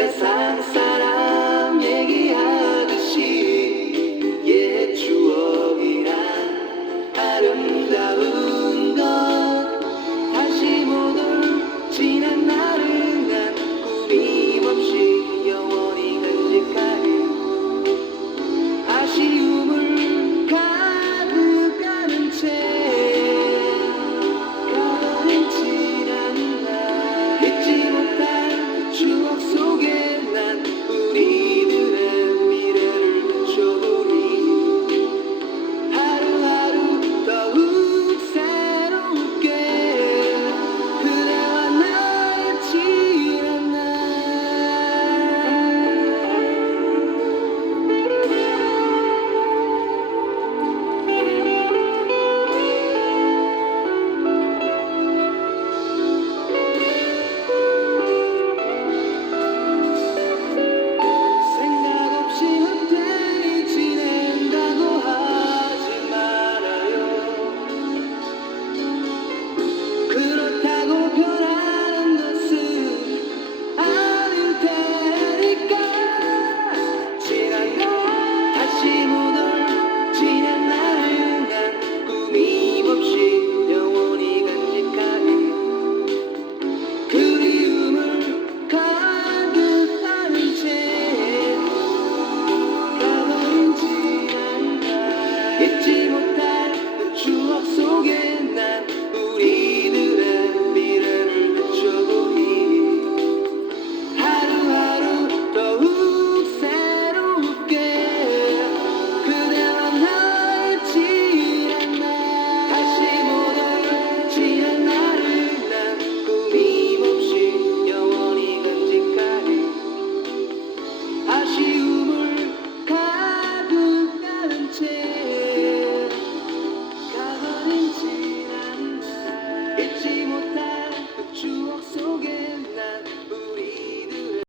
Yes,